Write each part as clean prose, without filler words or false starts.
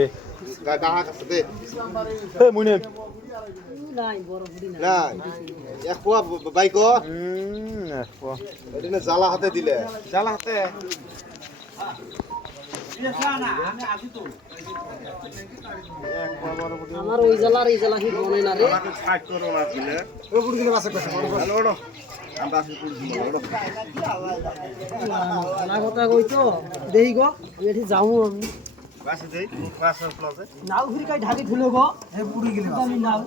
এ গাহা কাছে দে এ মুনে নাই বড় বুড়ি না না এক পোয়া বাইক একপোয়া এটা জ্বালা হাতে দিলে জ্বালা হাতে আমার ওই জ্বালার এই জ্বালা কি বনে না রে ছাড় করো না দিলে ও বুড়ি গেলে বাসে কইছে হ্যালো ওড়ো আমরা আসি পুরো ওড়ো না কথা কই তো দেই গো এটি যাও আমি বাসে দেই বাসে প্লাজে নাও ঘুরি কাই ঢাকি ধুলো গো হে বুড়ি গেলে আমি নাও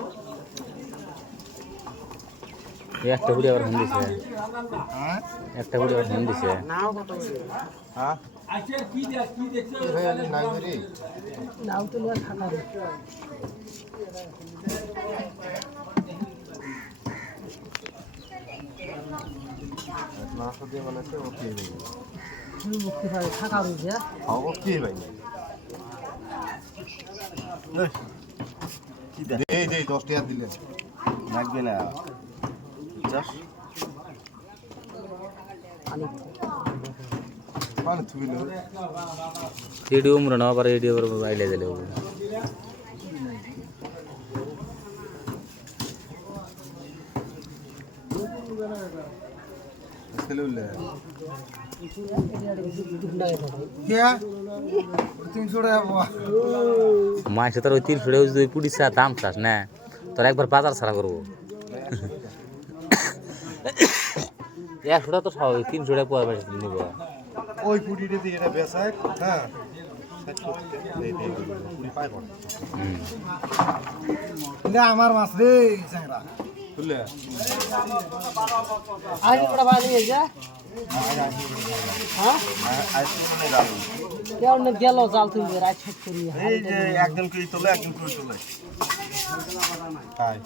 একটা বুড়ি আবার ফোন দিছে হ্যাঁ একটা বুড়ি আবার ফোন দিছে নাও কত হ্যাঁ ভাই আমি নাই রে নাও তো লয় খানা রে না সাথে মানে তো ওকে ভাই তুমি মুক্তি পাবে থাকা রইছে ওকে ভাই কি দে দে 10 টাকা দিলে লাগবে না চাস আমি মানে তুমি লো রেডিও উমরা না আবার রেডিও করে বাইলে দিলে খেলুলে মাসে তোর ওই 300 টাকা যদি পুড়ি চা দাম চাস না তোর একবার বাজার ছাড়া করবো 100 টাকা তো স্বাভাবিক 300 টাকা পয়সা বেশি নিব ওই পুটিতে দিয়ে এটা বেসায় হ্যাঁ আমার মাছ রে চ্যাংড়া বুঝলে আজ বড় বানি এই যা হ্যাঁ আইসক্রিমে ডাল কেউ না গেল জাল তুলবে রাত ছেট করি এই যে একদম কই তোলে একদম কই তোলে তাই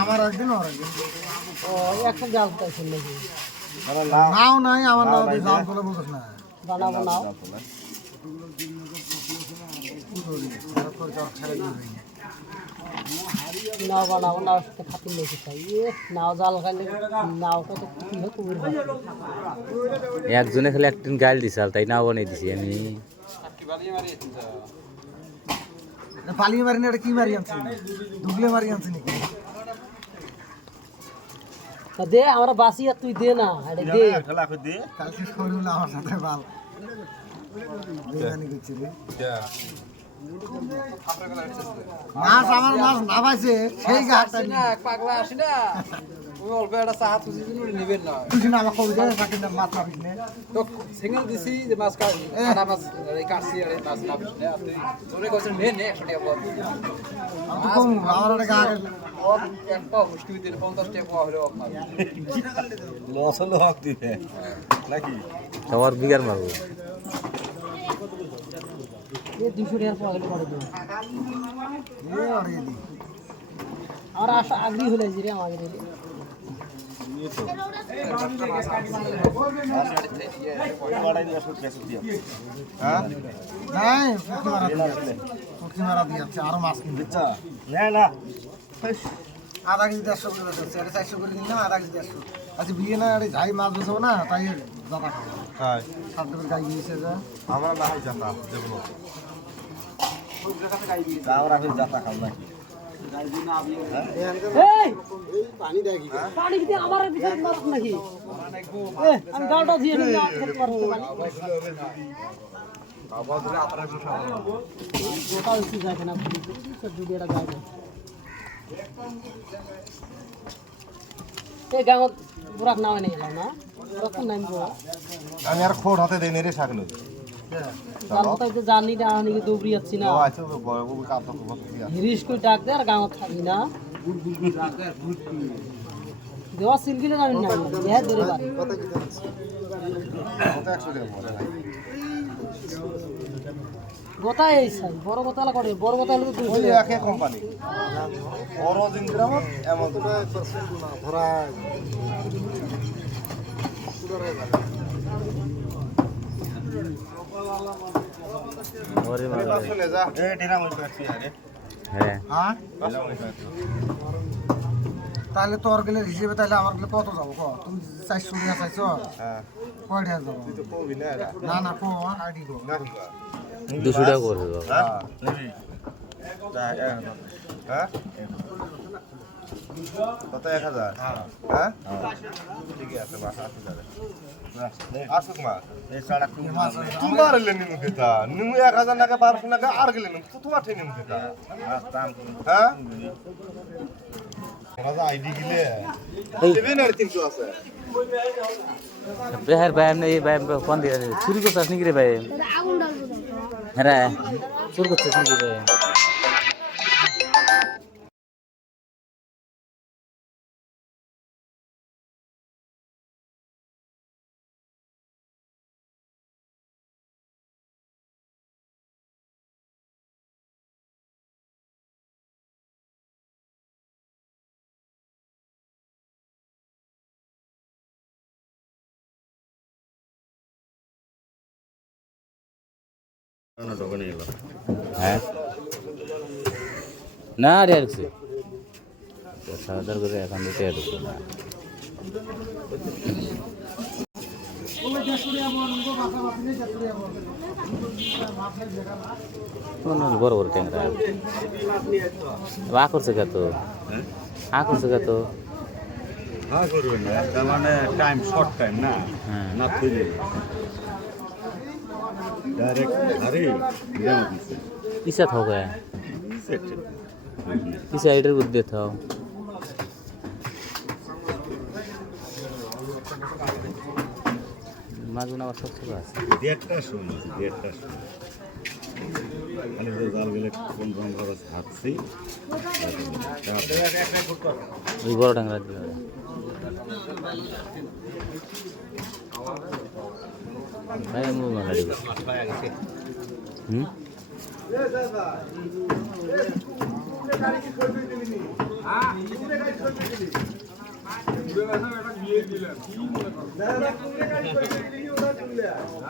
আমার একদিন আর একদিন ও একটা জাল পাইছেন নাকি আরে নাও নাই আমার নাও দিয়ে জাল তোলে বুঝছ না বানাবো নাও নাও বানাবো নাও সাথে খাতির লেগে চাই নাও জাল খাইলে নাও কত কি হয় কুমির একজনে খালি একদিন গাল দিছাল তাই নাও বানিয়ে দিছি আমি পালিয়ে মারি না এটা কি মারি আনছি দুগলে মারি আনছি নাকি দে আমরা বাসি আর তুই দে না এটা দে খেলা কই দে কালকে শরীর আমার সাথে বাল বেগানি করছিলি মাছ আমার মাছ নামাইছে সেই ঘাটটা না পাগলা আসি না ওই অল্প একটা চা হাত তুই নেবেন না তুই না আমার কবি যায় তাকে মাছ নামিস নে তো সিঙ্গেল দিছি যে মাছ কাটা মাছ এই কাটছি আর এই মাছ নামিস না তুই তোরে কইছেন মেন 100 টাকা পড় আমি তো কম আমার একটা গা ওর একটা মুশকিল দিন 50 টাকা পাওয়া হলো আপনার লস হলো হক দিবে নাকি সবার বিগার মারবো এ 200 টাকার পকেট করে দে এ আরে দি আর আশা আগ্রী হলে যে রে আমাদের রে হ্যাঁ নাই পুঁটি মারা দিয়ে আছে আর মাছ কিনবে আচ্ছা না না আধা কেজি 150 করে দিচ্ছে এটা 400 করে দিলাম আধা কেজি 150 আচ্ছা বিয়ে না আরে যাই মাছ বেচবো না তাই জাতা খাবো হ্যাঁ সাতটার গাই গিয়েছে যা আমরা না হয় জাতা দেবো আমরা ফির জাতা খাও নাকি এই পানি দিতে আমার দিতে মাছ নাকি এ আমি গালটা দিয়ে নিয়ে খেতে পারবো পানি গোটা উঠে যায় না সব ডুবিয়েটা যায় না এই গাঁত বুড়াক নাও নেই না বুড়াক তো নামবো আমি আর খোড় হাতে দেই রে শাকলো জাল কোথায় তো জানি না আমি কি দৌড়ি যাচ্ছি না আচ্ছা বড় বড় কাপ তো দিয়া হিরিশ কই ডাক দে আর গাঁত থাকি না দেওয়া সিলগিলে জানি না এ ধরে বাড়ি কত কি দাম কত 100 টাকা পড়ে ভাই গোটা এই সাই বড় গোটা করে বড় গোটা হলে তো ওই একই কোম্পানি বড় দিন গ্রাম এমন ধরা ওরে মারা চলে যা এ ঢেরা মই পাচ্ছি আরে হ্যাঁ হ্যাঁ ঢেরা মই পাচ্ছি তাহলে তোর গেলে হিসেবে তাহলে আমার গেলে কত যাবো ক তুমি 400 টাকা চাইছো হ্যাঁ কয় টাকা যাবো তুই তো কবি না এরা না না কো আইডি কো না কি 200 টাকা করবে বাবা হ্যাঁ নিবি হ্যাঁ কত 1000 হ্যাঁ ঠিক আছে বাস আসতে যাবে আসুক মা এই সাড়া তোমার লেনি মুখে তা নিমু 1000 টাকা 1200 টাকা আর গেলেন তোমার ঠেনি মুখে তা হ্যাঁ রাজা আইডি গিলে দেবে না 300 আছে বেহার ভাই এমনি এই ভাই ফোন দিয়ে চুরি করছিস নাকি রে ভাই হ্যাঁ চুরি করছিস নাকি ভাই হ্যাঁ না রে আর কিছু 10,000 করে এখন দিতে ঢুকবো না বড় বড় ট্যাংরা করছে কত করছে কত হ্যাঁ করবেন না তার মানে টাইম শর্ট টাইম না হ্যাঁ না খুঁজে ডাইরেক্ট আরে ইসা থাও গে ইসা এটার বুদ্ধি থাও মাগুনা আর সব কিছু আছে দেড়টা সময় খালি জাল গেলে কোন রকম খরচ হাঁটছি ওই বড় ট্যাংরা দিলে ভাই মু গাড়ি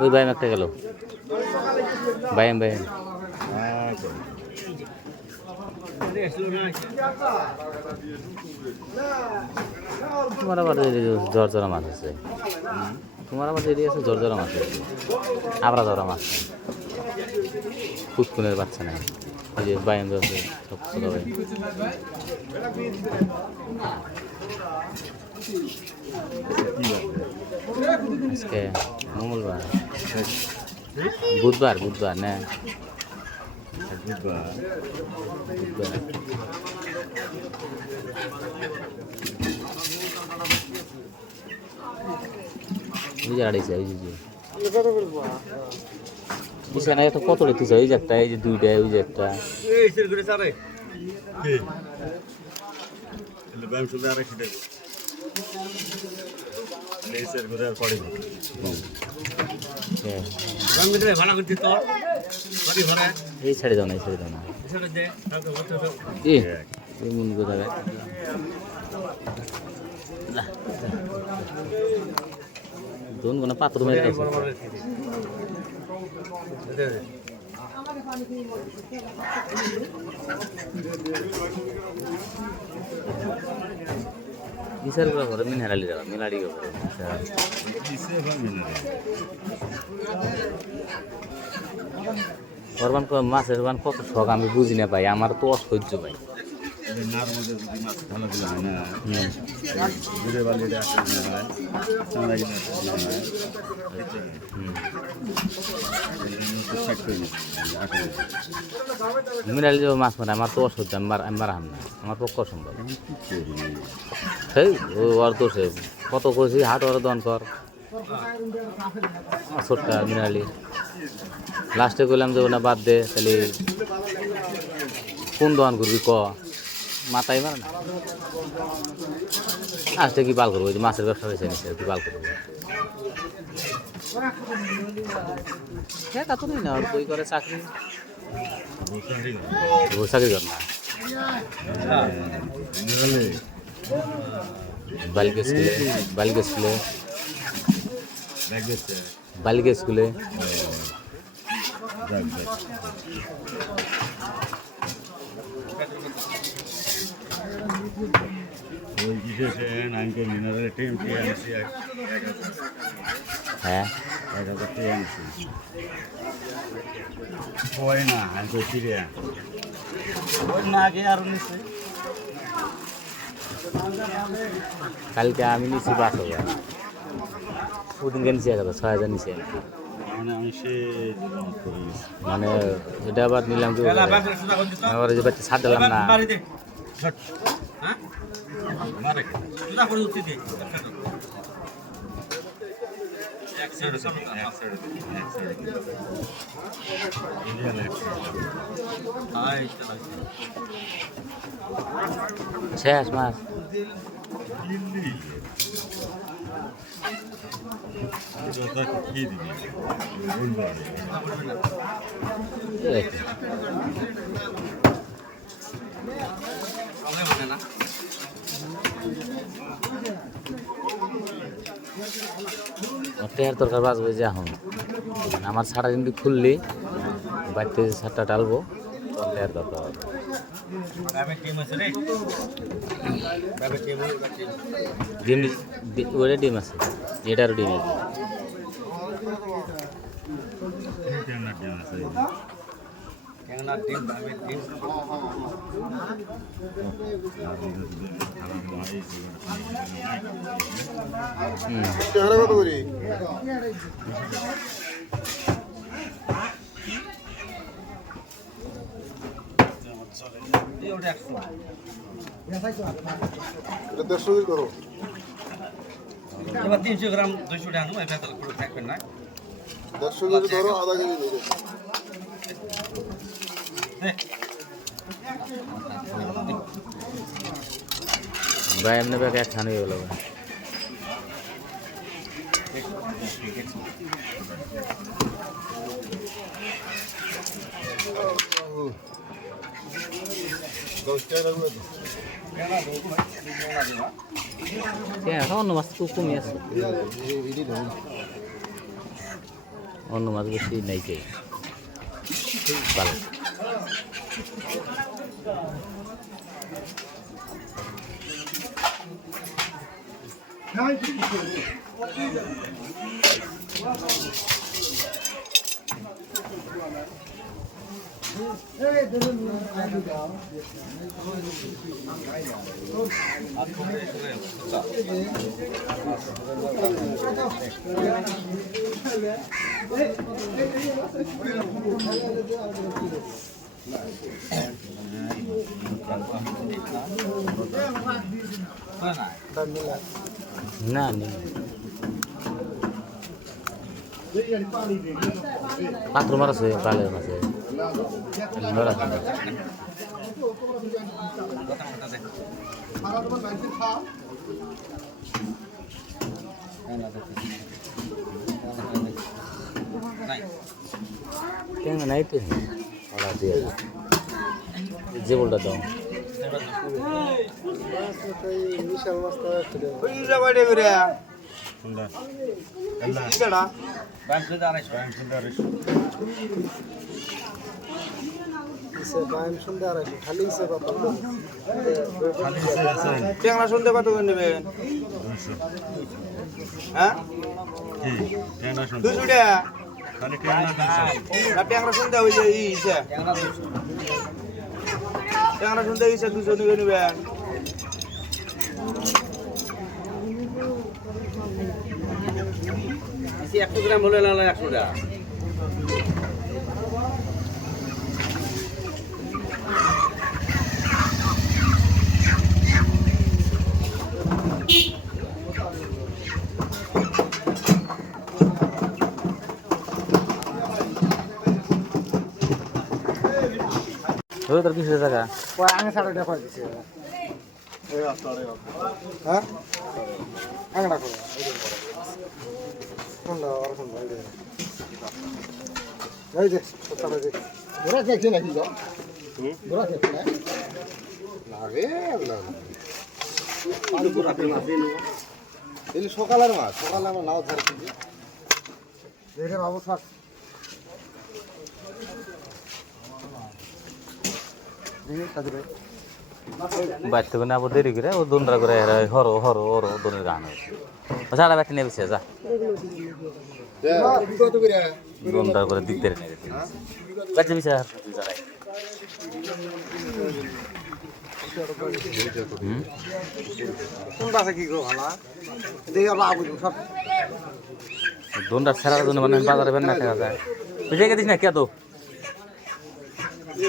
ওই ভাই একটা গেল ভাই তোমার আবার জ্বর জ্বরা মাছ আছে তোমার আবার এদিকে আছে জ্বর জ্বরা মাছ আছে আবরা জ্বরা মাছ ফুটকুনের বাচ্চা নাই এই যে বাইন আছে সব ছোট ভাই আজকে মঙ্গলবার বুধবার না বুধবার আড়াইছে ওই যে বিছানায় একটা কত রেখেছে ওই যে একটা এই যে দুইটা ওই যে একটা এই ছেড়ে দাও না এই মন কোথায় दोन गुना पात्र में विचार करा घर में हेराली रहा मिलाड़ी के और को मासेर कत शख आमी बुझी ना भाई आमार तो असह्य भाई নার মধ্যে যদি মাছ ভালো দিলে হয় না ঘুরে বালিটা আসলে হয় চাঁদা কিনে মিনালি যে মাছ মারে আমার তো অসহ্য আমি মারাম না আমার পক্ষ সম্ভব সেই ওর তো সে কত করছি হাট ওর দন কর ছোট্ট মিনালি লাস্টে করলাম যে ওনা বাদ দে তাহলে কোন দোকান করবি ক মাথায় মার না আজকে কি পাল করবো মাছের ব্যবসা হয়েছে নিচে কি পাল করবো তো নেই না বই করে চাকরি চাকরি কর না বালিকা স্কুলে ওই বিশেষ আঙ্কেল মিনারেল টিম হ্যাঁ এটা তো ট্রেন ওই না আমি তো ফিরে ওই না আগে আরো নিচ্ছে কালকে আমি নিছি 5,000 ওদিনকে নিছি 1,000 6,000 নিছি মানে আমি সে মানে এটা আবার নিলাম কি আবার যে বাচ্চা ছাড় দিলাম না শেষ মাস কি দিবি টেয়ার তরকার বাজবো যে এখন আমার ছাড়া কিন্তু খুললি বাড়িতে ছাড়টা ডালবো টেয়ার দরকার ডিম ওটা ডিম আছে এটারও ডিম আছে চেহারা কত করি এটা 150 করো এবার 300 গ্রাম 200 টাকা নেবো এটা পুরো থাকবেন না 150 কেজি ধরো আধা কেজি নেবে ভাই এমনি ব্যাগ একখান হয়ে গেল অন্য মাছ খুব কমই আছে অন্য মাছ বেশি নাই চাই ভালো না নেই পাত্র মাছ আছে কালের মাছে নড়া খাবে কেন নাই তো অর্ডার দিয়ে যে বলটা দাও বিশাল মাছটা ওই যা বাইরে করে সুন্দর কি কেডা বাইম শুনতে আর খালি হিসেবে কথা ট্যাংরা শুনতে কত করে নেবে হ্যাঁ কি ট্রেনটা শুন 200 টাকা খালি ট্রেনটা না ট্যাংরা শুনতে ওই যে ইসে ট্যাংরা শুনতে ইসে 200 নিবে নেবেন আশি 100 গ্রাম হলে না 100 টাকা তোর কিসের টাকা আগে সাড়ে টাকা দিচ্ছে হ্যাঁ আংড়া করে কোনটা আর কোনটা এই যে সত্তর যে ঘোরা খেয়েছে নাকি গো ঘোরা খেয়েছে না লাগে না এই সকালের মাছ সকালে আমরা নাও ধরছি রে বাবু থাক বাড়তে না আবার দেরি করে ও দুনরা করে হরো হরো ওর দনের গান সারা ব্যাটি নেবেছে যা কত করে দন্ডার করে দিক দেয় না কাছে বিচার কোনটা আছে কি গো ভালা দেখি আমরা আবুল সব দন্ডার ছাড়ার জন্য মানে বাজারে বেন না খাওয়া যায় বুঝে গেছিস না কে তো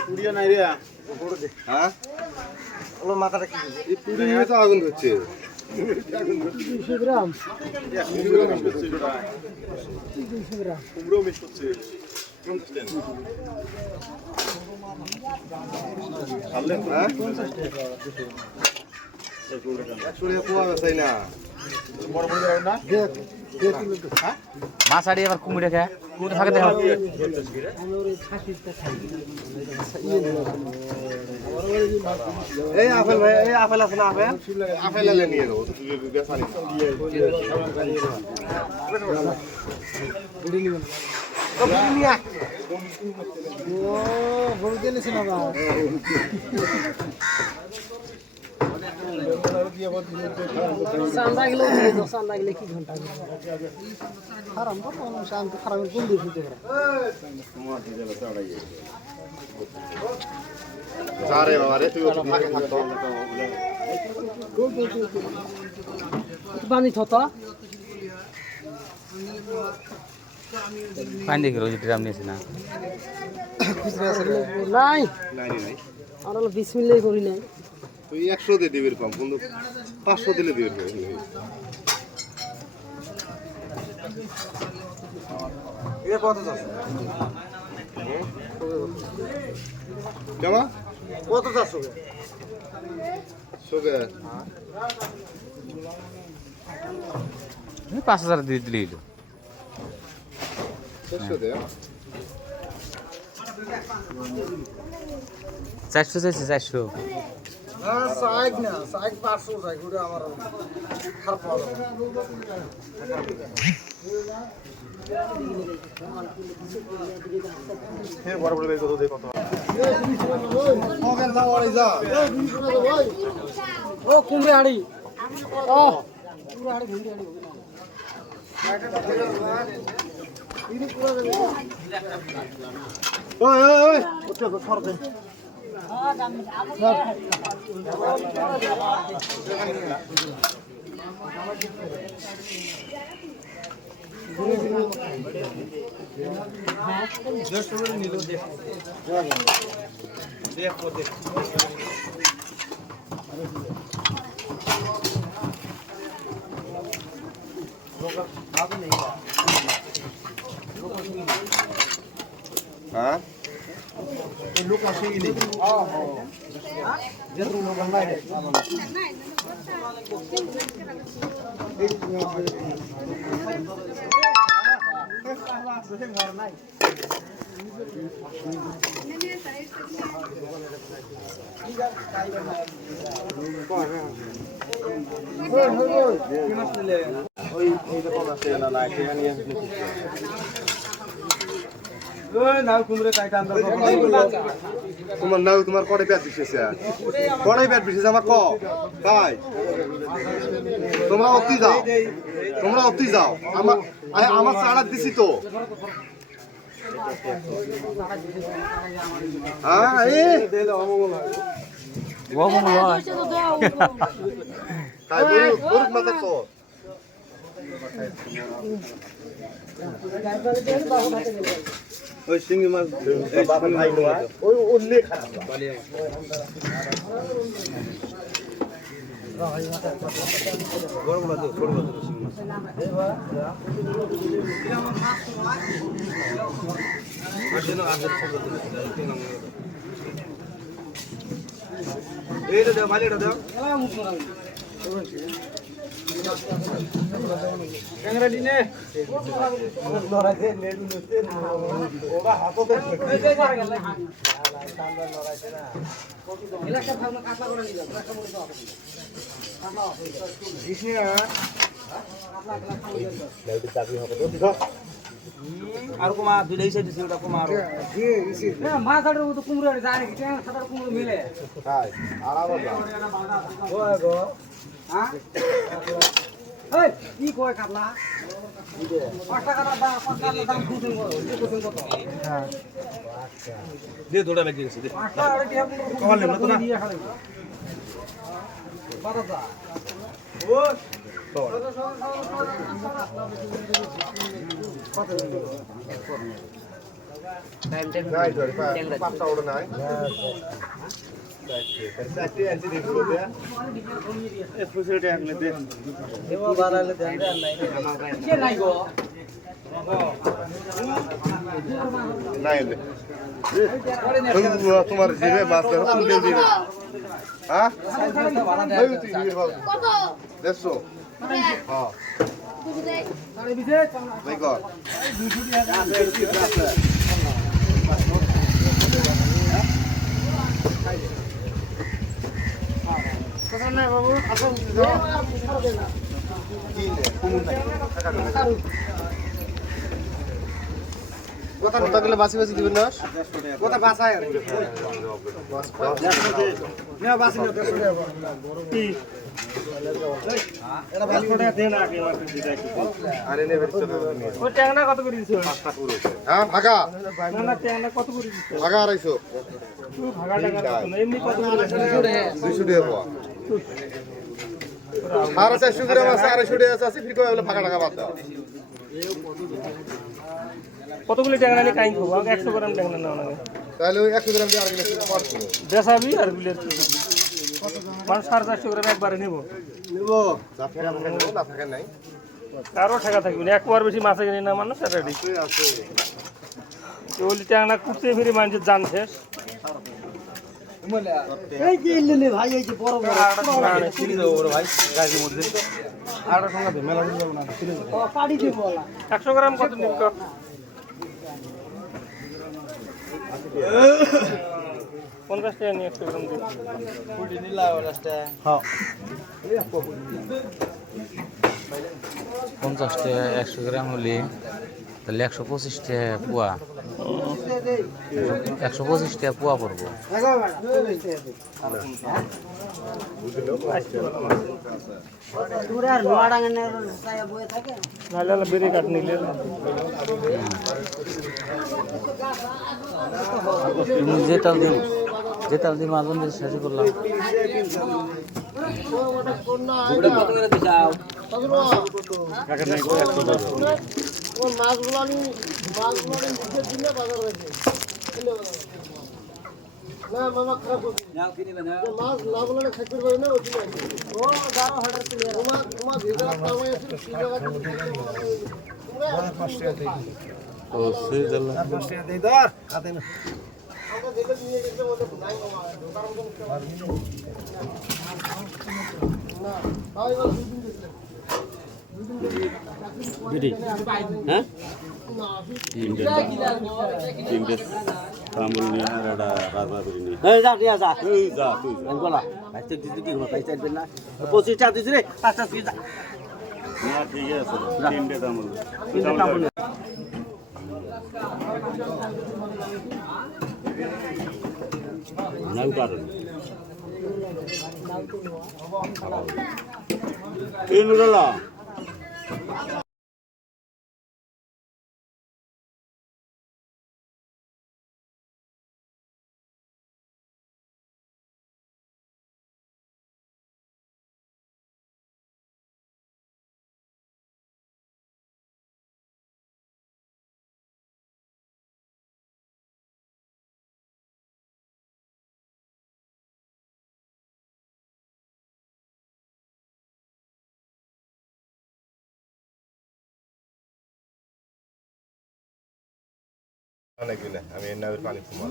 পুড়িয়া নাই রে হ্যাঁ ওর মাথাটা কি এই পুরি নিয়ে তো আগুন হচ্ছে 200 গ্রাম 200 গ্রাম কুমড়ো মিক্স হচ্ছে হ্যাঁ 100 পোয়া বেচাই না মাছ আড়ি আবার কুমিরে খায় কুমিরে ফাঁকে দেখা এই আপেল ভাই এই আপেল আছে না আপেল আপেল এলে নিয়ে যাবো তো তুই বেচানি ও বড় জেনেছ না বা চান্দা গেলে কি ঘন্টা খারাপ তো শান্ত খারাপ কোন দিন হতে পারে আরে বাবা রে তুই ওটা ফাঁকে থাকতো পানি থতা পানি দেখি রোজ ড্রাম নিয়েছি না নাই নাই নাই আর হলো বিসমিল্লাহ করি নাই তুই 100 দিয়ে দিবি কম কিন্তু 500 দিলে দিবি এ কত আছে কেমন কত আছে সোগে 5000 দিয়ে দিলি 600 দে 400 চাইছে 400 না সাইড না সাইড 500 যায় গুড়ে আমার খারাপ পাওয়া হে বড় বড় বের কত দে কত ও কুমড়ে হাড়ি ও কুমড়ে হাড়ি ভেন্ডি হাড়ি ওই ওই ওই ওটা সর দে হ্যাঁ তোমার নাও তোমার কড়াই পেট বিশেছে কড়াই পেট বিশেছে আমার ক ভাই তোমরা অতি যাও আমার চাড়া দিছি তো হ্যাঁ তাই বরুক মাথা তো ওই সিঙ্গি মাছ বাবা ভাই ওই অন্য খারাপ গরম লাগে ছোট ছোট সিঙ্গি মাছ এইটা দাও মালিটা দাও ক্যামেরা নিনে লড়াই দে নেডু নতে ওবা হাততে এলাকা ভালো কাটলা করে নিয়ে যাও একটা বড় দাও আর কমা দুইটাই সাইড দিছে ওটা কমা আর না মাথাটার মতো কুমড়ো যায় কি কেন সাদার কুমড়ো মিলে তাই আরাম ও গো হ্যাঁ এই কি কয় কাটলা 5 টাকা দাম 5 টাকা দাম দিতেন কত হ্যাঁ দে তোড়া লাগিয়ে গেছে দে 5 টাকা আর কি আপনি কল নেন তো না বাবা দা ও নাই ধরে পাঁচটা ওড় নাই চারটি আনছি দেখো দে এ ফুসেটে আনলে দে দেব বাড়ালে দেন নাই কে নাই গো নাই দে তোমার জিবে মাছ দেখো কোন দিন দিবে হ্যাঁ এই তুই জিবে বাবু কত? দেখছো হ্যাঁ তুমি দেখ। দেখো কথা গেলে বাসি বাসি দিবেন না কথা বাসায় আর না বাসি না 150 টাকা এটা ভালো করে দেন আগে আরে নে বেশ ও ট্যাংনা কত করে দিছো পাঁচটা পুরো হ্যাঁ ভাগা না ট্যাংনা কত করে দিছো ভাগা আড়াইশো ভাগা টাকা কত এমনি কত করে দিছো 200 টাকা পাওয়া আর 400 গ্রাম আছে 250 টাকা আছে ফির কই বলে ভাগা টাকা বাদ দাও কতগুলো ট্যাংনা নিয়ে কাইন খাবো 100 গ্রাম ট্যাংনা নাও না তাহলে ওই 100 গ্রাম দিয়ে আর কিলো পারছো বেসাবি আর বিলের মানুষ 450 গ্রাম একবারে নেব নেব যা ফেরা ভাগা নেব না থাকেন নাই কারো টাকা থাকবে না একবার বেশি মাছে কিনে না মানুষ রেডি আছে ওলি ট্যাংনা কুটতে ফিরে মানুষের জান শেষ এই যে ইল্লে ভাই এই যে বড় বড় চিনি দাও বড় ভাই গাড়ির মধ্যে আর সঙ্গে দে মেলা যাব না চিনি দাও ও কাটি দিব বলা 100 গ্রাম কত নিব 50 টাকা নিয়ে 100 গ্রাম দিন কুড়ি নিলা ওলাসটা হ্যাঁ 50 টাকা 100 গ্রাম হলে তাহলে 125 টাকা পোয়া 125 টাকা পোয়া পড়বো তোরে আর লোয়া ডাঙনে ছায়া বয়ে থাকে নাহলে বেরে কাট নিলে তুমি যেটাল দিন মাঝন দিয়ে শেষ করলাম হ্যাঁ তিনটে তামুল নিয়ে আর একটা রাজা করে নিয়ে এই যা দিয়া যা এই যা তুই যা। বলা ভাই তো দিদি কি ভাই চাইবেন না 25 টাকা দিছ রে 5 টাকা দিছ না ঠিক আছে তিনটে তামুল নাও কারণ এই নুরলা অনেক দিন আমি এর নামের পানি ফুমা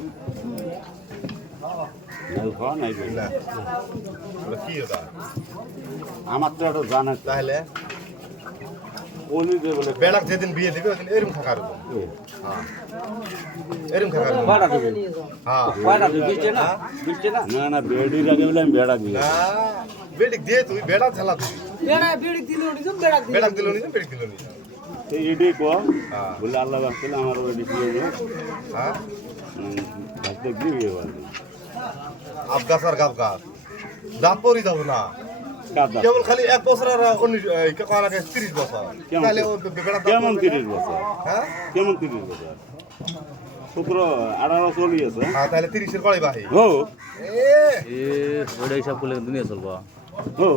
নাও খাওয়া নাই কই। না ওটা কি ওটা আমার তো একটা জানা তাহলে উনি যে বলে বেড়াক যেদিন বিয়ে দিবে ওদিন এরকম থাকার হ্যাঁ এরকম থাকার হ্যাঁ না না বেডির আগে বলে আমি বেড়া দিই না বেড়িক দিয়ে তুই বেড়া ঝালা তুই বেড়া বিড়ি দিল নিছো বেড়া দিল বেড়াক দিল নি বেড়িক দিল নি এই এটাই কো হ্যাঁ বলে আল্লাহ বাস্তালে আমার ওই দিয়ে হ্যাঁ ভাবতে গিয়ে বলবে আবগাছ আর গাবগাছ দাঁত পরি যাবো না কাদা কেবল খালি 1 বছর আর 30 বছর কেমন? তাহলে ও বেটার কেমন 30 বছর হ্যাঁ কেমন 30 বছর শুক্র 18 চলিয়েছে হ্যাঁ তাহলে 30 এর বাড়ি বাহি ও এ ওইটা হিসাব করলে দুনিয়া চলবো ও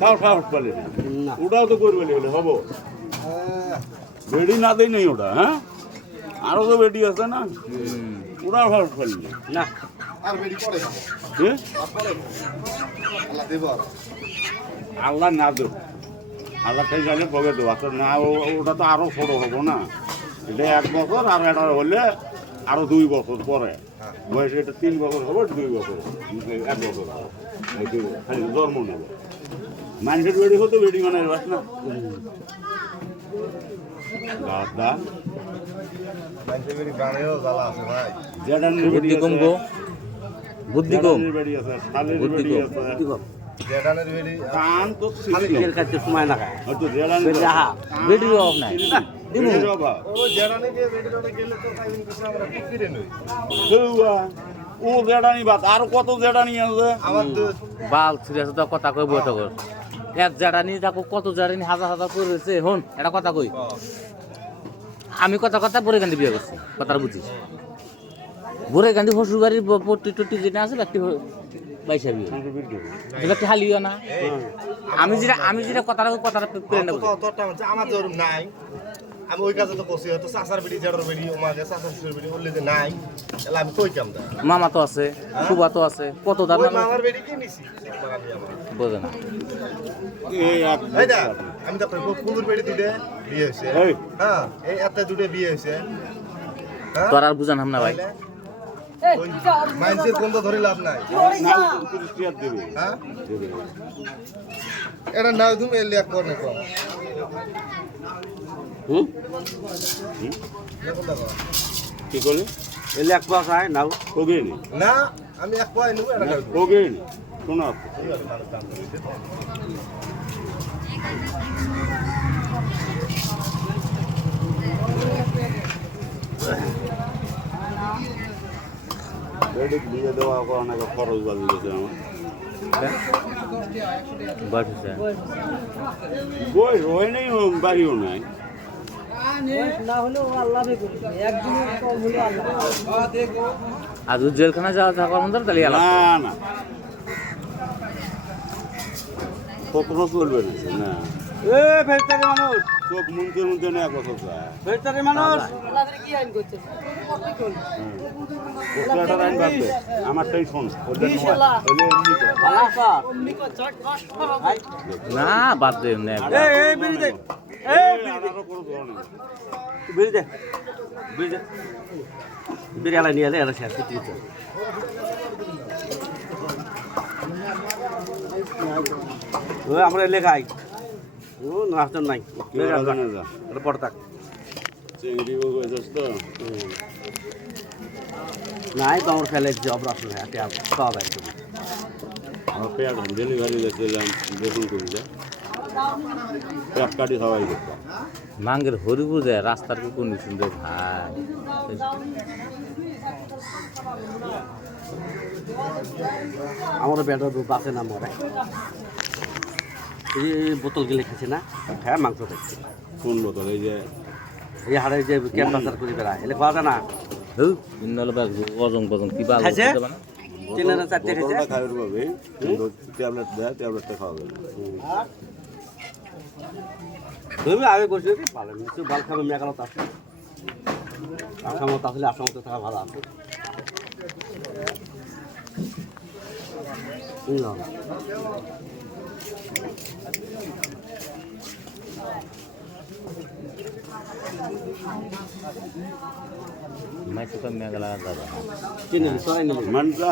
তাও সাহস পালে ওটাও তো করবে বলে হবো বেডি না দেয় নেই ওটা হ্যাঁ আরো তো বেডি আছে না ওটাও সাহস পালি না আর বেডি পড়ে যাবো হ্যাঁ আল্লাহ দেব আর আল্লাহ না দেব আল্লাহ খাই গেলে ভোগে দেবো আচ্ছা না ওটা তো আরো ছোট হবো না এটা 1 বছর আর এটা হলে আরো 2 বছর পরে বয়স এটা 3 বছর হবে 2 বছর 1 বছর খালি জন্ম নেব মানুষের বেডি হতো বেডি মানে বাস না দাদা মানুষের বেডি গানেও জ্বালা আছে ভাই জেডানের বেডি বুদ্ধি কম গো বুদ্ধি কম জেডানের বেডি আছে শালের বুদ্ধি বেডি কম আছে জেডানের বেডি কান তো এর কাছে সময় না খায় হয়তো জেডানের আহা বেডির অভাব নাই দিমু বেডির অভাব। ও জেডানে গিয়ে বেডি গেলে তো টাইমিং কিছু আমরা ফিরে নই বউয়া, ও জেডানি বাদ আর কত জেডানি আছে আমার তো বাল ছিড়ে আছে তো কথা কই বইতে কর এক জাড়ানি দেখো কত জাড়ানি হাজার হাজার করেছে হন এটা কথা কই আমি কথা কথা বরে গান্ধী বিয়ে করছি কথাটা বুঝিস বরে গান্ধী শ্বশুর বাড়ির পট্টি টট্টি যেটা আছে ব্যক্তি বাইশা বিয়ে ব্যক্তি হালিও না আমি যেটা কথাটা পেরে নেব তোরটা হচ্ছে আমার তো ওরম নাই আমি ওই কাজে তো করছি হয়তো চাচার বেডি জেডার বেডি ও মাঝে চাচার শ্বশুর বেডি বললে যে নাই তাহলে আমি কই কাম দা মামা তো আছে ফুবা তো আছে কত দাম ওই মামার বেডি কি নিছি বোঝে না এই এক এই দা আমি তো ফুলুর বেডি দুটে বিয়ে হয়েছে এই হ্যাঁ এই একটা দুটে বিয়ে হয়েছে হ্যাঁ তোর আর বুঝান হাম না ভাই ওই মাইন্সের কোন ধরে লাভ নাই না 30 টাকা দেবে হ্যাঁ দেবে এটা নাও তুমি এলে এক করনে কম হুম দেখো দেখো কি করলে এলে এক পাস আয় নাও কোগেনি না আমি এক পয় নেব এটা নাও কোগেনি শোনা বেডিক দিয়ে দেওয়া অনেক খরচ বাড়ি গেছে আমার বাড়ছে বই হয় নাই বাড়িও নাই না হলেও আল্লাহ করবে একদিনের কম হলো আল্লাহ আর জেলখানা যাওয়া থাকার মধ্যে তাহলে না না কখনো চলবে না এ ফেরতারি মানুষ চোখ মুনতে মুনতে না এক বছর যায় ফেরতারি মানুষ আল্লাহ কি আইন করছে পোস্টারটার আইন বাদ দে আমারটাই শোন বিশালা। ভালো আছা অমনি কো চট কষ্ট করো না বাদ দে না এই বিড়ি দে এই বিড়ি দে বিড়ি দে বিড়ি আলা নিয়ে আলে শেয়ার করতে দিতে ও আমরা লেখাই ও নাস্তা নাই এটা পড়তা চিংড়ি হয়েছিস তো নাই তো আমার ফেলে জব রাখলো হ্যাঁ পাওয়া যায় আমার পেয়ার ডেলিভারি গেছিলাম দেখুন করি যা পেট কাটি সবাই দেখতাম মাঙ্গের হরিপুর যায় রাস্তার কি কন্ডিশন রে ভাই আমার বেটা তো বাসে না মরে এই বোতল গেলে খেছে না হ্যাঁ মাংস দেখছে কোন বোতল এই যে এই হাড়ে যে ক্যাম্পাসার করে বেড়া এলে খাওয়া যায় না ইন্নল ব্যাগ অজং বজং কি বাল খাইছে? দেবে না চিনে না চারটে বোতলটা খেছে খাইবার পাবে কিন্তু ট্যাবলেট দেয় ট্যাবলেটটা খাওয়া যাবে তুমি আগে করছি ভালো নিশ্চয় বাল খাবে মেঘালো তো আসলে আসামত আসলে আসামত থাকা ভালো আছে বুঝলাম মাইসে তো মেঘলা যাবে না চিনি সরাই নিলি মানটা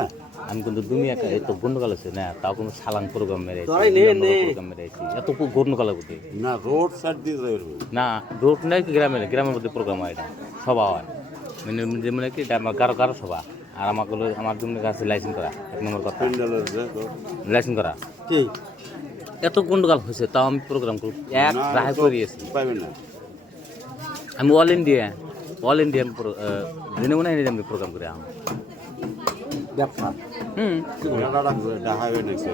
আমি কিন্তু দুনিয়া এত গন্ডগোল আছে না তাও কোনো সালান প্রোগ্রাম মেরে তোরাই নে, নে। প্রোগ্রাম মেরে এত গন্ডগোল করতে না রোড সাইড দিয়ে যাবে না রোড নাই কি গ্রামের মধ্যে প্রোগ্রাম হয় এটা সভা হয় মানে যেমন কি এটা আমার কারো সভা আর আমার জন্য কাছে লাইসেন্স করা 1 নম্বর কথা প্যান্ডেলের যে লাইসেন্স করা কি এত গন্ডগোল হয়েছে তাও আমি প্রোগ্রাম করি এক না, রায় তো করিয়েছি পাইবে না আমি অল ইন্ডিয়া দিনে মনে হয় আমি প্রোগ্রাম করি আমি ব্যবসা ডাহাবে নাকি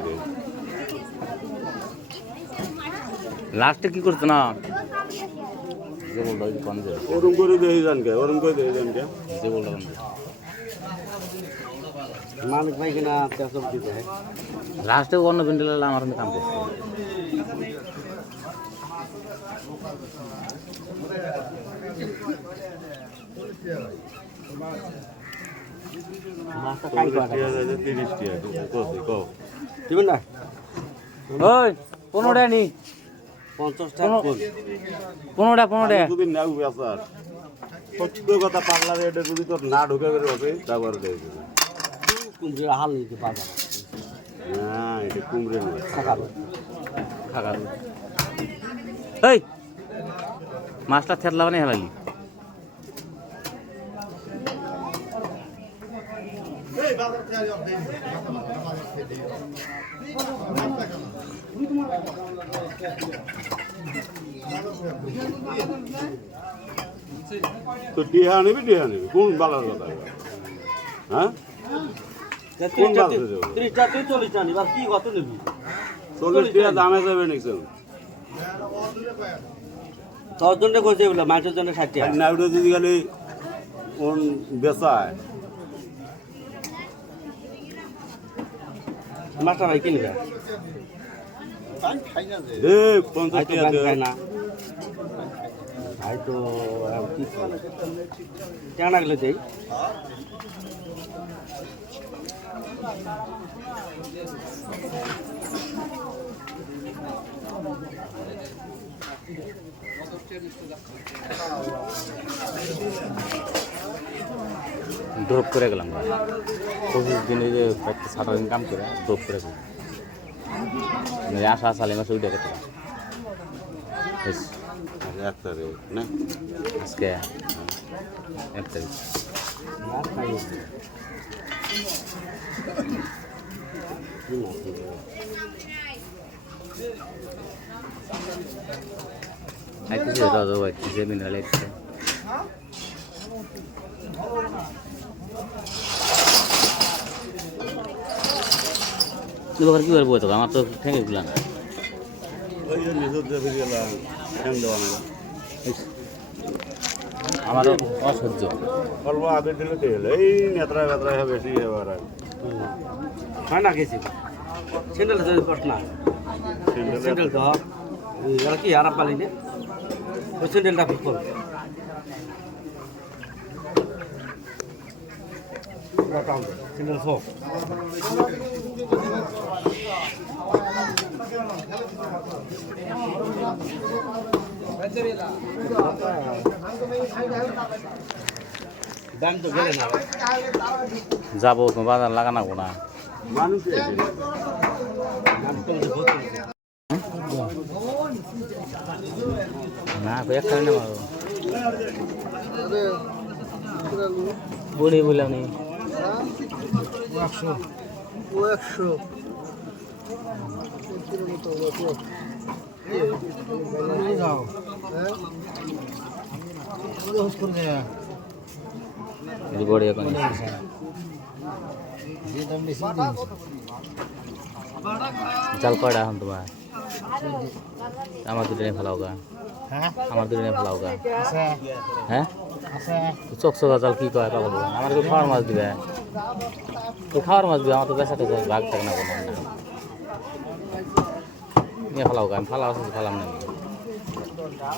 লাস্টে কি করছে না যে বললো কোন যে ওরম করে দিয়ে যান কে ওরম করে দিয়ে যান কে যে বললো কোন মালিক ভাই কিনা পেছন দিতে হয় লাস্টে অন্য বিন্ডেল আমার কাম করছে মাছটা কাই করা 30 টাকা কসি কও দিবেন না ওই 15 টাকা নি 50 টাকা কোন 15 টাকা যদি নাও বেচার সত্য কথা পাগলা রেটে যদি তোর না ঢুকে বের হবে তারপরে দিয়ে দেবে কুমড়ে হাল নিতে পারবে না না এটা কুমড়ে নয় খাকাবে খাগা এই মাছটা থেতলা বানিয়ে হেলালি তো টিহা নিবি কোন বালার কথা হ্যাঁ কোন বালার দেবো 30 টাকা 40 টাকা নিবার কি কত নিবি 40 টাকা দামে যাবে নাকি 10 জনকে কইছে বলে মাছের জন্য 60 টাকা নাইডো যদি খালি কোন বেচায় মাছটা ভাই কিনবে এ 50 ভাই তো টাকা ব্যাংক দে খায় না ভাই তো কি টাকা লাগলে দেই ড্রপ করে গেলাম 25 দিনে যে একটা সাধারণ কাম করে ড্রপ করে গেলাম আশা সালে মাসে উঠে গেছে এক তারিখ না আজকে 1 তারিখ আইতেছে রাজা আইতেছে মিনারেল আইতেছে কি করবো তো আমার তো ঠেঙে গুলা না ওই যে নিজের যাবে গেলাম ফ্যান দেওয়া না আমারও অসহ্য অল্প আবের দিলে তো এলো এই নেত্রা বেত্রা বেশি এবার হয় না গেছি স্যান্ডেল তো প্রশ্ন স্যান্ডেল তো আর কি আরাম পালি নে ওই স্যান্ডেলটা ফিট করো স্যান্ডেল সব দাম তো গেলে না যাবো বাজার লাগানো না মানুষ না এক কারণে মারো বলি বললাম নি 100 ఇది బోడి এখন চাল কয়টা এখন তোমার আমার দুটো নিয়ে ফেলাওগা আমার দুটো নিয়ে ফেলাওগা হ্যাঁ চকচকা চাল কি কয় পাবো আমার তো খাওয়ার মাছ দিবে তো খাওয়ার মাছ দিবে আমার তো বেচা টেচা ভাগ থাকে না কোনো নিয়ে ফেলাওগা আমি ফালা আছে ফেলাম না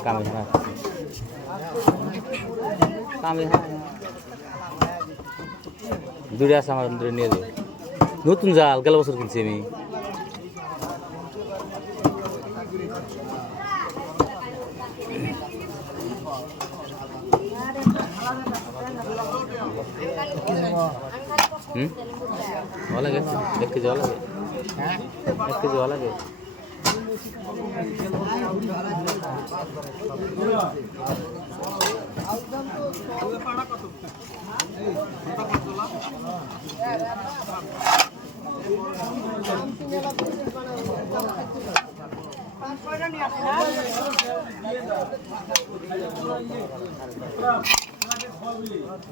কামে হ্যাঁ কামে হ্যাঁ দুটো আছে আমার দুটো নিয়ে যাবো নতুন জাল গেল বছর কিনছি আমি ভালো লাগে 1 কেজি ভালো লাগে 1 কেজি ভালো লাগে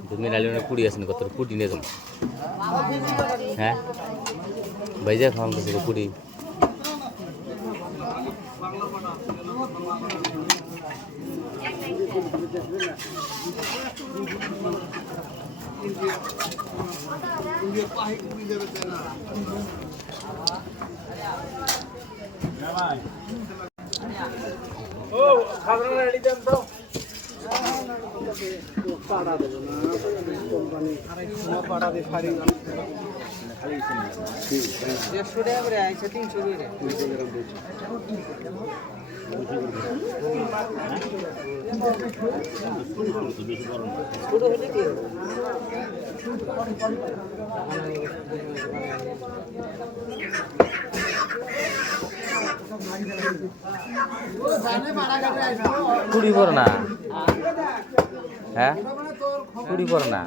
তুমি নালি পুড়ি আছে না কত পুটি নিয়ে যাবো হ্যাঁ ভাইজা খাওয়ান গেছে পুরি কুড়ি পর না হ্যাঁ কুড়ি পর না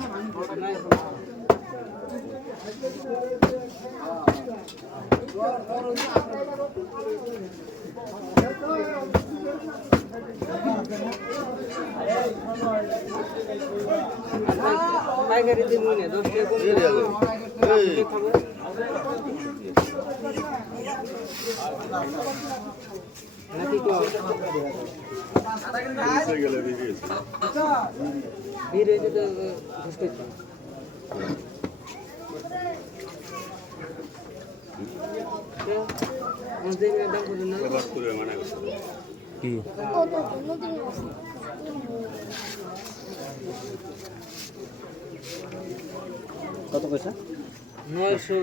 কি কত পয়সা 900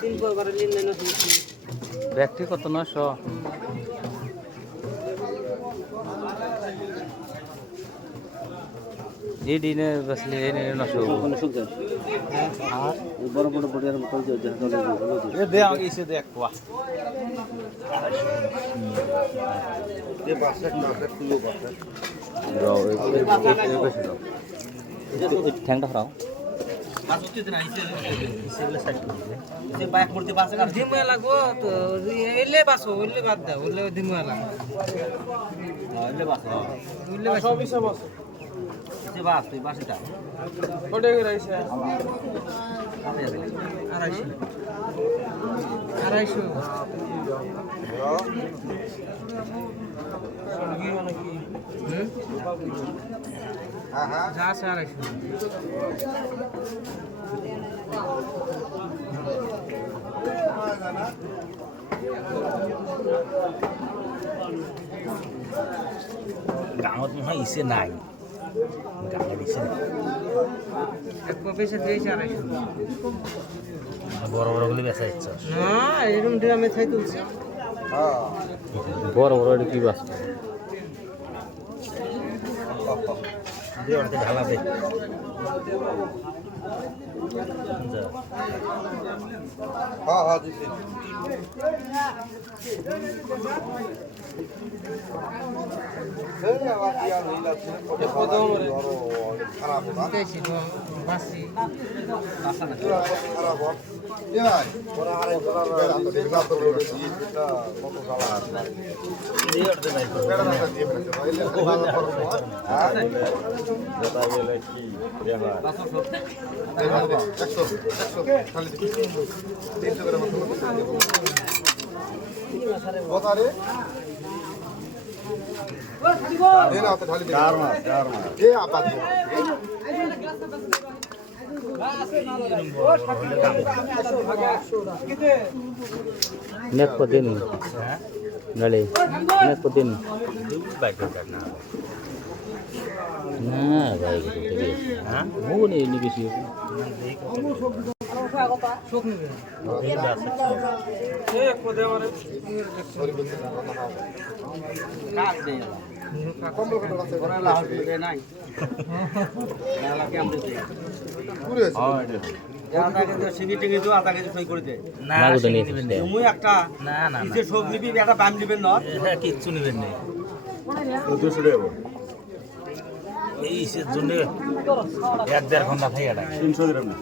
তিন প্রকার নির্ণয় না ব্যাগটি কত 900 এই দিনে বসলে এই 900 কোনো শুনছেন আর বড় বড় বড়িয়ার মতো যে দে আগে এসে দেখ বাহ যে বাসে কাছে তুলো বাসে দাও এই বেশি দাও ঠ্যাংটা ফরাও দিমুয়া লাগবো তো এলে বাসো ওলে বাদ দাও ওলে দিমুয়া লাগবো ওলে বাসো সব হিসাব বাসো যে বাস তুই বাসটা কোটে গরাইছে 250 সঙ্গী মানে কি হ্যাঁ হ্যাঁ যা আছে 250 গাঁৱত নহয় ইছে নাই গাঁৱত ইছে এক পয়সা দিয়েছে 250 বড় বড় গুলি বেচা ইচ্ছা না এরকম ড্রামে থাই তুলছে হ্যাঁ বড় বড় কি বাস দিয়ে ঢালা দে হ্যাঁ হ্যাঁ দিছি এই আবার কি আর হইলা কোটে কত খারাপ না দিয়েছি বাসি খারাপ এ ভাই ওরা আরে খারাপ দেখলা তো এটা কত জ্বালা আছে দিয়ে অর্ধে নাই বেড়া না দিয়ে ফেলতে পারলে ভালো করব হ্যাঁ যেটা বলে কি দেখা 100 খালি 300 করে মতো কত আরে দে না তো খালি চার মাস দে আপাত নেক পদিন নলে নেক পদিন বাইক না না ভাই হ্যাঁ মো নেই নি বেশি শোক নিবে এক পদে আমারে কাজ দেই কম্বল কত আছে ওরা লাহর দে নাই নালা কে আমরে দে পুরো আছে আধা কেজি সিঙ্গি টিঙ্গি তো আধা কেজি সই করে দে না মাগুদা নিয়ে দে তুমি একটা না না কিসে সব নিবি একটা বাম নিবেন না এটা কিচ্ছু নেবেন না 200 টাকা এই ইসের জন্য 1.5 ঘন্টা খাই এটা 300 গ্রাম না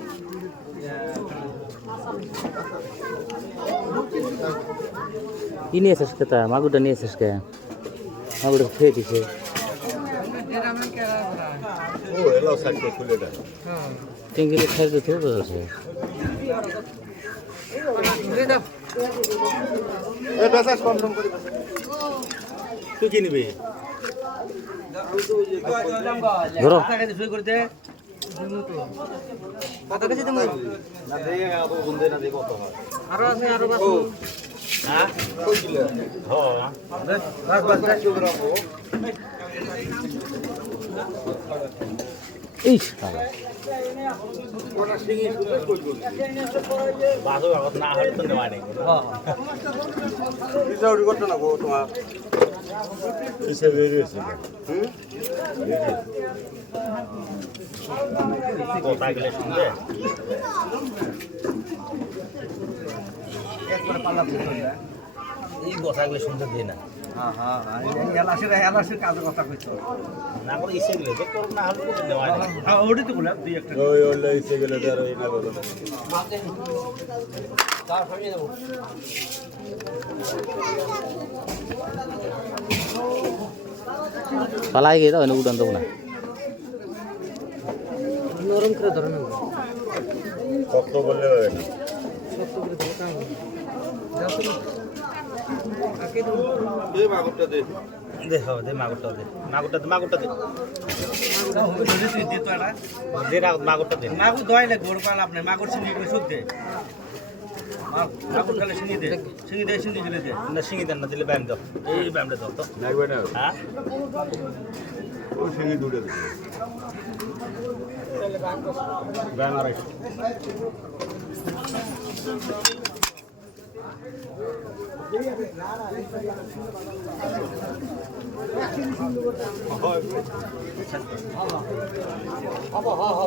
কি নিয়ে এসেছিস তা মাগুরটা নিয়ে এসেছিস কে মাগুরটা খেয়ে দিছে ও এলাও সাইড খুলে দেয় টেঙ্গিতে খাইতে তো আছে এই মেসেজ কনফার্ম করি তুই কি নিবি ধরো সই করে দে কত কেজি তুমি না দে আবু বন্ধে না দে কত হয় আরো আছে আরো বাসু হ্যাঁ কই দিলে বাস বাস এই শালা বাসও আগত না হলে তো নেওয়া নেই রিজাউরি করতে না গো তোমার কিসে বেরিয়েছে কথা গেলে শুনবে এই কথাগুলো শুনতে দে না এলাসের কাজের কথা কইছো না করে ইচ্ছে দিলে যে করুন না হলে তো নেওয়া নেই ওটি তো বলে দুই একটা ওই ওলে ইসে গেলে তার ওই না বলো পালাই গিয়ে দাও উড়ান দেবো না নরম করে ধরে নেব কত বললে হয় না শক্ত করে ধরে কাম যাও তো আকে তো দে মাগুরটা দে দে হবে দে মাগুরটা দে মাগুরটা দে দে মাগুরটা দে মাগুর দয় না গোড় পাল আপনি মাগুর চিনি করে সব দে মাগুর খালে চিনি দে চিনি দিলে দে না শিঙি দেন না দিলে ব্যায়াম দাও এই ব্যায়ামটা দাও তো লাগবে না হ্যাঁ ও সিঁড়ি দূরে ব্যান আর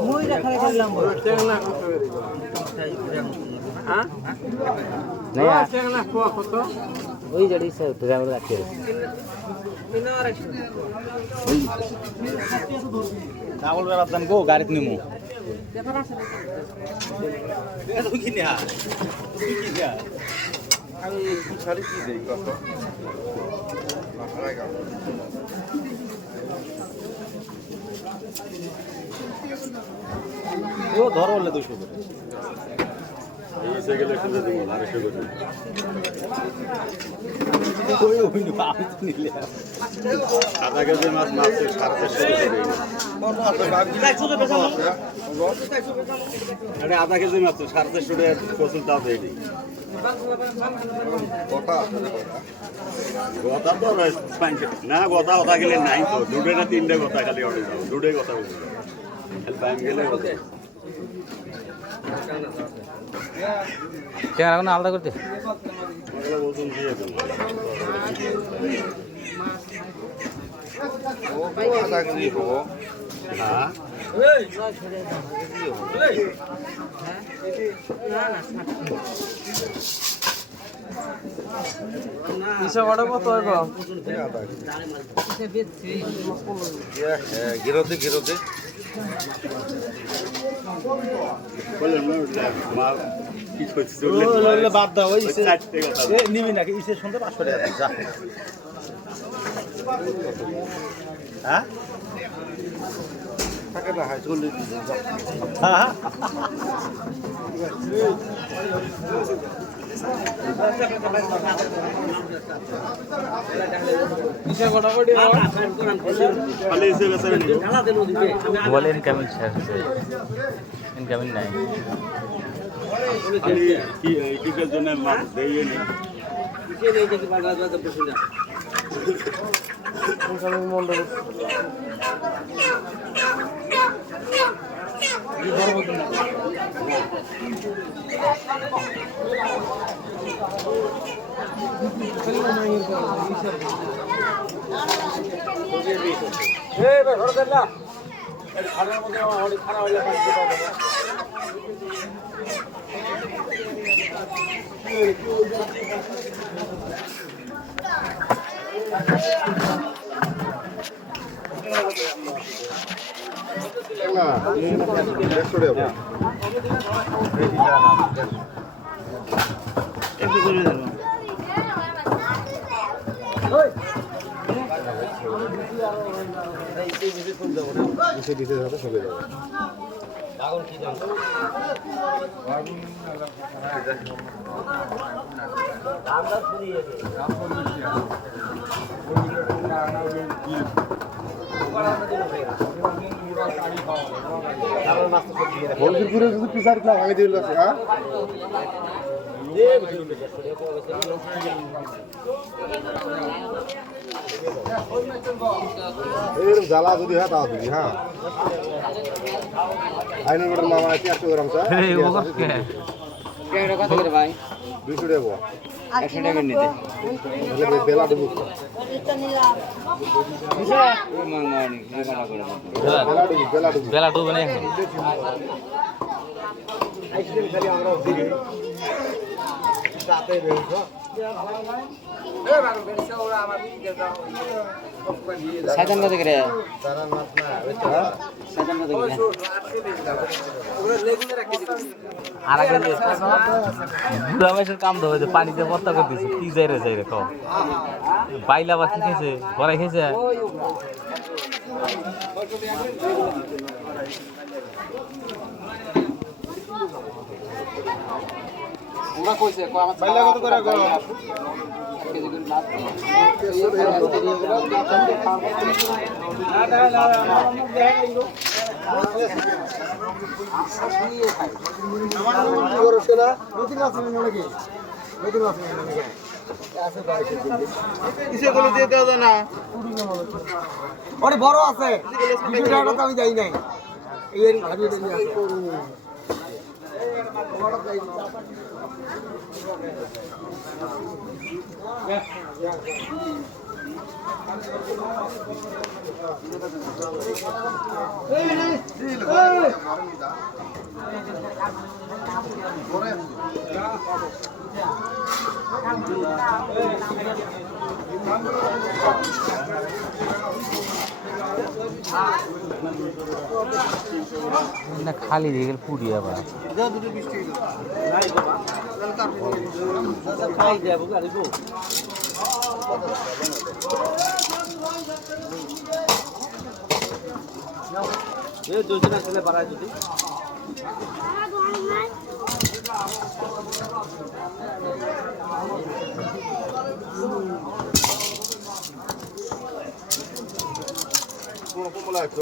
মই রাখা দিলাম হ্যাঁ नहीं यार টেংলা কোয়া কত वही जड़ी से ड्राइवर रखे কিনা রাখছি চাউল বেড়াত দাম গো গাড়িতে নিমু ব্যাপার আছে তুই কিনে হা তুই কিনে হা আমি শাড়ি কি দেই কত মাথায় গাও ও ধর বললে 200 করে ইসে গেলে শুনে দেবো আরেকটু করে ওই ওই আমি তো নিলে আধা কেজি মাছ মারছে 450 কত আছে ভাবি আরে আধা কেজি মাছ 450 টাকা কোসল দাও দেয়নি কত আছে কথা তো না কথা কথা গেলে নাই তো দুটো না তিনটে কথা খালি অর্ডার দাও দুটোই কথা বলবো খালি টাইম গেলে क्या रखना आलदा करते ওগুলো বলতুম দিয়ে দেবো ও আধা কেজি হবো হ্যাঁ না না ইসা বড় কত হইব আধা কেজি সে বেচছি গিরোতে গিরোতে বললাম না মা কি করছিস ওলে বাদ দাও ওই ইসে চারটে কথা এ নিবি নাকি ইসে শুনতে 500 টাকা যা হ্যাঁ থাকে না হয় চলে হ্যাঁ খালি এসে গেছে बोले इनकमिंग सर से इनकमिंग नहीं খালি কি কিসের জন্য মাছ দেইয়ে নি সে নেই যে বাংলা দাদা বসে না না 150 টাকা একটু করে দেবো নিচে দিতে যাবে সবে যাবে হলদিপুরে যদি পিসার না ভাঙে দিল আছে হ্যাঁ এরকম জ্বালা যদি হয় তাও দিবি হ্যাঁ আইনের মামা আছে 100 গ্রাম চা কত করে ভাই 200 টাকা 100 টাকা নিতে তাহলে বেলা দেবো বেলা দেবো বেলা ডুবে নেই এখন সাজান কত করে সাজান কত করে আর আগে বুড়া বয়সের কাম তো হয়েছে পানিতে পত্তা করে দিয়েছে কি যাই রে কও বাইলা বা কি খেয়েছে ঘরে খেয়েছে ওরা কইছে আমার বাইলা কত করে গো অনেক বড় আছে আমি যাই নাই এই ভাবি না খালি দিয়ে গেল পুড়ি আবার যোজনা ছেলে বাড়ায় যদি কমলা একটু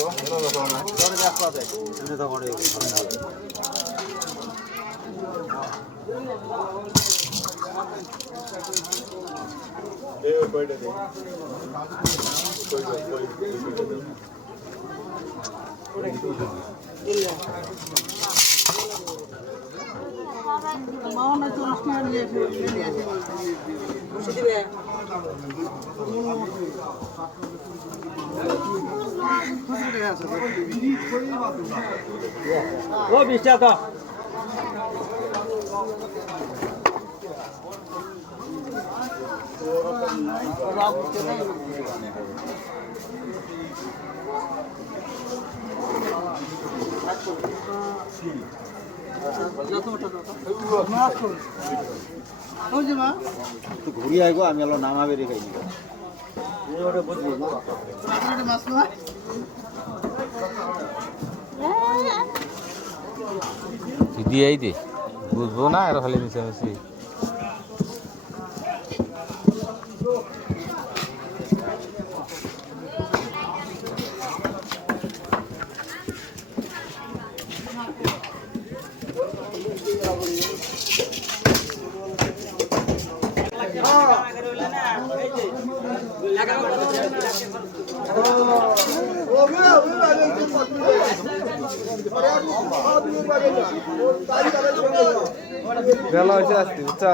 ও 20 টাকা ঘুরি আইগো আমি আলো নামা বেরিয়ে খাই দিয়েই দে বুঝবো না আর খালি মিশামিশি বেলা হয়েছে আসছি বুঝছা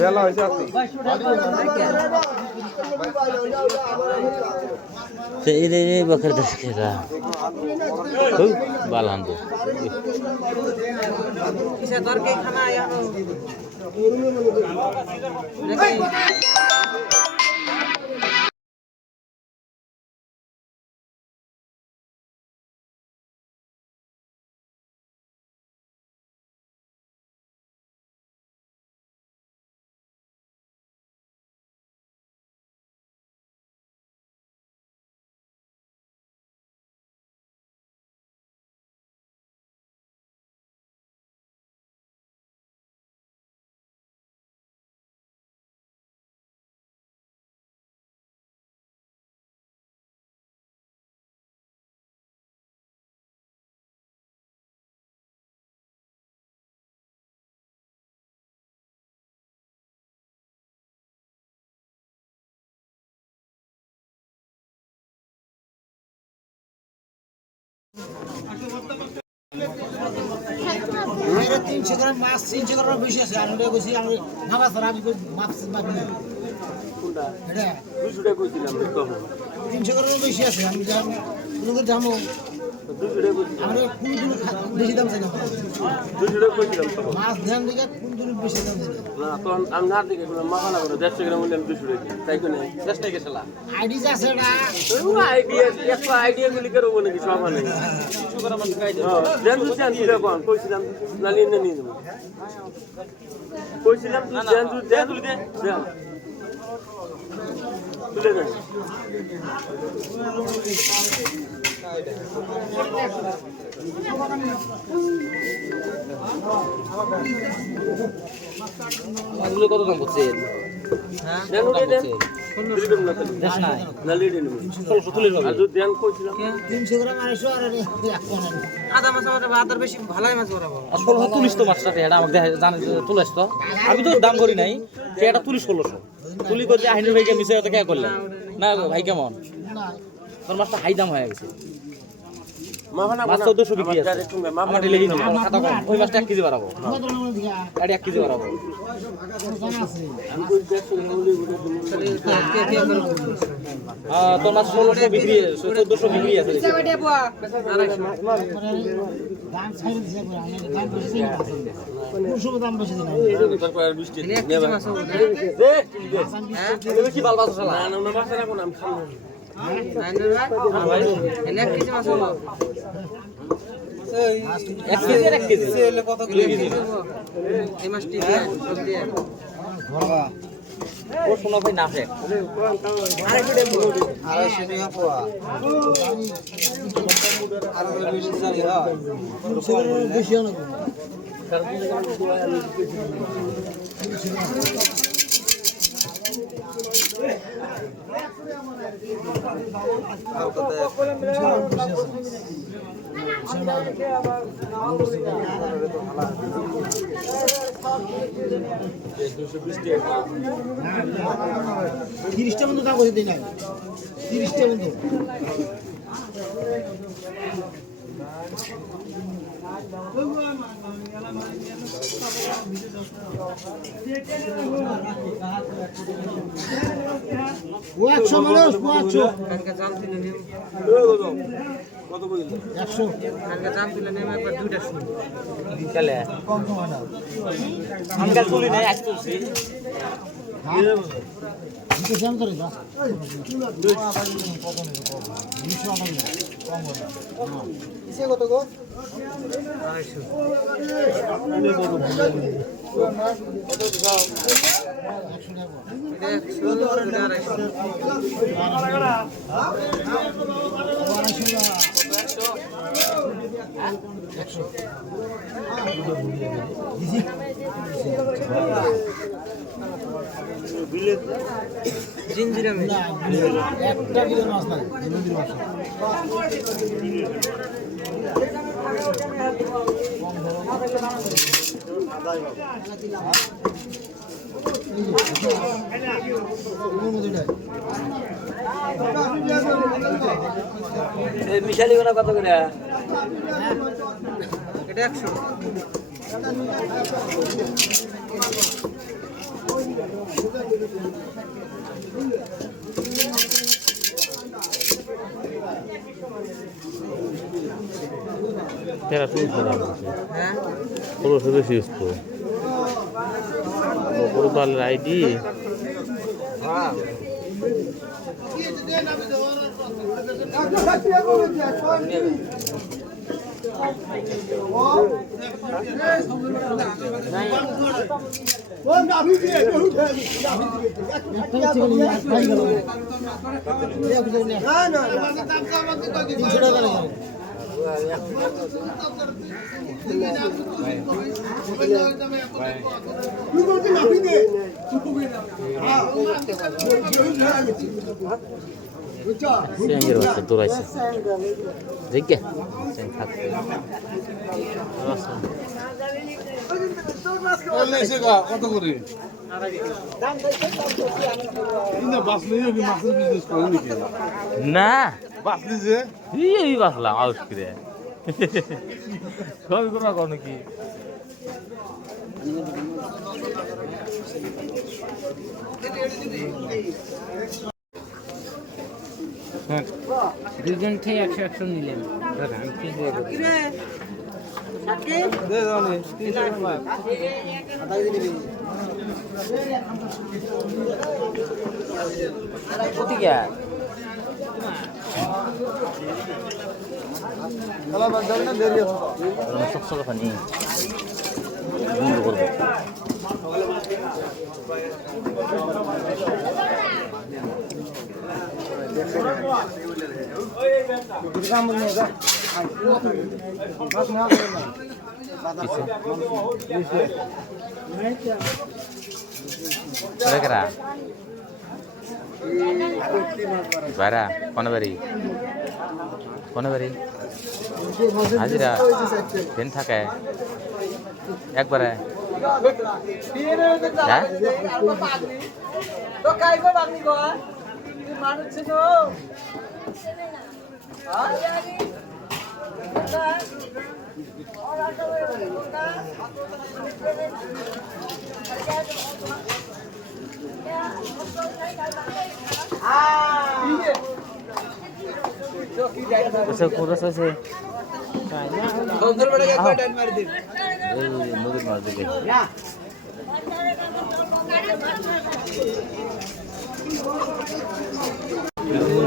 বেলা হয়েছে আসছি এই বকর দশ খেলা বালান তো কিসে দরকে খানা আয়া এটা 300 গ্রাম মাছ 300 গ্রাম বেশি আছে আর ওটা কইছি আমি নামাজ আমি মাছ মাছ না এটা 200 টাকা কইছিলাম 300 গ্রাম বেশি আছে আমি জানি কোনো দামও 200 টাকা কইছিলাম আমরা কোন দিন বেশি দাম চাই না 200 টাকা কইছিলাম মাছ ধ্যান দিকে কোন দিন বেশি দাম চাই না তো আমি না দিকে মাখানা করে 150 গ্রাম নিলাম 200 টাকা তাই কোনে 10 টাকা শালা আইডি আছে না আইডিয়া একটা আইডিয়া গুলি করে বলে কিছু আমার নেই কিছু করে আমার কাজ দেন তুই জান তুই কোন কইছিলাম না নিয়ে নিয়ে নেব কইছিলাম তুই জান তুই দে তুই দে তুলে দে এগুলো কত দাম করছে হ্যাঁ দেন উঠে দেন দেশ না না লিডে নেব 1600 তুলে আর যদি দেন কইছিলাম 300 গ্রাম 250 আর এক কোন আদা মাছ ওটা আদার বেশি ভালোই মাছ ওরাবো আর 1600 তুলিস তো মাছটাতে এটা আমাকে জানে তুলিস তো আমি তো দাম করি নাই এটা তুলি 1600 তুলি করে আহিনুর ভাইকে মিশে তো কে করলেন না ভাই কেমন তোর মাছটা হাই দাম হয়ে গেছে মাখানা মাছ 1400 বিক্রি আছে আমার ঢেলে দিন খাতা কম ওই মাছটা 1 কেজি বাড়াবো এটা 1 কেজি বাড়াবো তোর মাছ 1600 বিক্রি 1400 বিক্রি আছে দাম ছাইরে দিছে দাম বেশি না 200 দাম বেশি না কি বাল বাস শালা এক কেজি আর 1 কেজি কত এই মাছটি ও শোনা ভাই না ফেক বেশি না তিরিশটা বন্ধু কাগজ দিই না 30টা বন্ধু ও 100 মানুষ 100 কালকে জাল তুলে নেব কত কইল 100 কালকে জাল তুলে নেব একবার দুইটা শুন কালে কম কম না আমি কাল তুলি নাই আজ তুলছি নিচে জাম করে দাও ইসে কত গো 250 জিঞ্জিরা মেয়ে একটা বিলের মাছ নাই নদীর মাছ মিশালি ওরা কত করে এটা 100 तेरा तुम खड़ा হ্যাঁ পুরো শুধু শেষ তো পুরো পাল আইডি চেঙ্গের বাচ্চা দৌড়াইছে দেখে থাকছে কত করে মাছের বিজনেস করে নাকি না বাঁচলি যে এই বাসলাম আউট করে সবই করবা কোন কি দুজন থেকে 100 নিলেন সবসময় বন্ধ করবো বাইরা কোন বাড়ি হাজিরা ফেন থাকে একবারে হ্যাঁ কোথায় আছে নদীর মাছ দেখে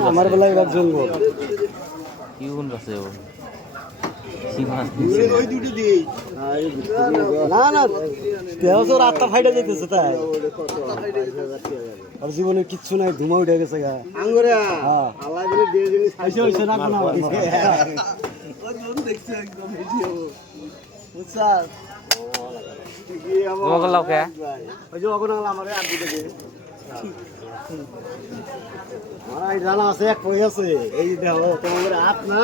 আমার বেলায় এবার জঙ্গল কি কোন আছে কি মাছ না না দেহ তো রাতটা ফাইটে যেতেছে তাই আর জীবনে কিচ্ছু নাই ধুমা উঠে গেছে গা আঙ্গুরে আল্লাহ দিলে দিয়ে জিনিস খাইছে হইছে না কোন দেখছি একদম ভিডিও বুঝছা ওকে ওই যে ওগুলো আমারে আর দিতে দে আমার জানা আছে এক কই আছে এই দেখো তোমাদের হাত না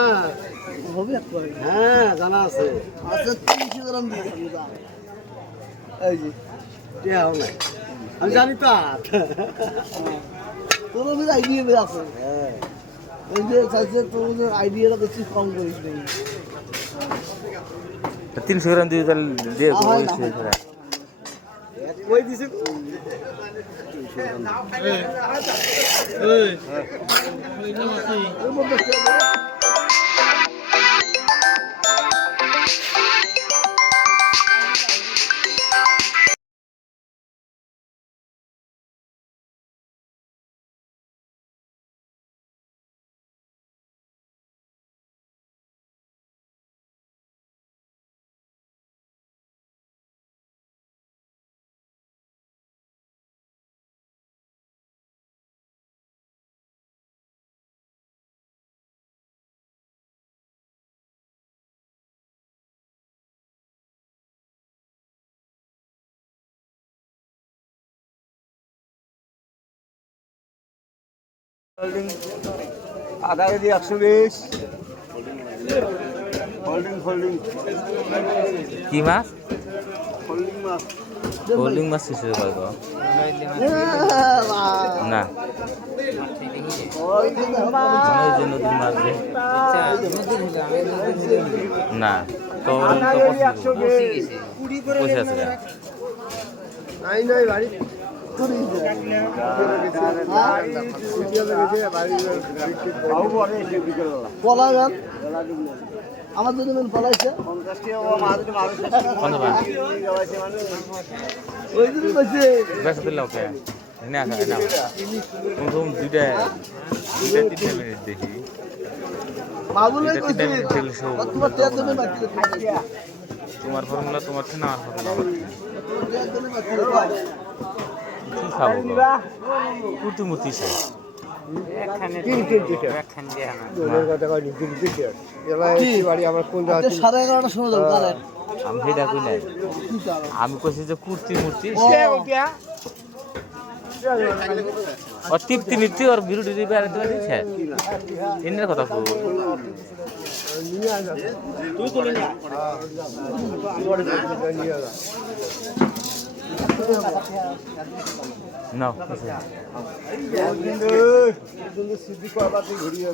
হবে এক কই হ্যাঁ জানা আছে আচ্ছা 300 গ্রাম দিয়ে দাও এই যে দেও না আমি জানি তো তোর মধ্যে আইডিয়া আছে হ্যাঁ এই যে চাইছে তোর আইডিয়াটা বেশি কম করিস নেই 300 গ্রাম দিয়ে দিয়ে কই দিছে আধা কেজি 120 হোল্ডিং কি মাছ হোল্ডিং হোল্ডিং মাছ মাছ কিসের পাইব না মনে হয় যে নদীর মাছ যে না তো পয়সা আছে না নাই নাই বাড়ি পলা গান আমার যদি পলাইছে ওই দিন বলছে বেশ দিল ওকে না না প্রথম দুইটা 3 মিনিট দেখি বাবুলে কইছে তোমার তেল দেবে বাকি তোমার ফর্মুলা তোমার না আমার ফর্মুলা তেল দেবে বাকি কি খাবো কুতুমুতি সে আমি সেটা কই নাই আমি কইছি যে কুর্তি মূর্তি ও তৃপ্তি নীতি ওর বিরুদ্ধে বেড়াতে পারিছে এনের কথা কো তুই তুলে না নাও সিদ্ধি করবার ঘুরিয়ে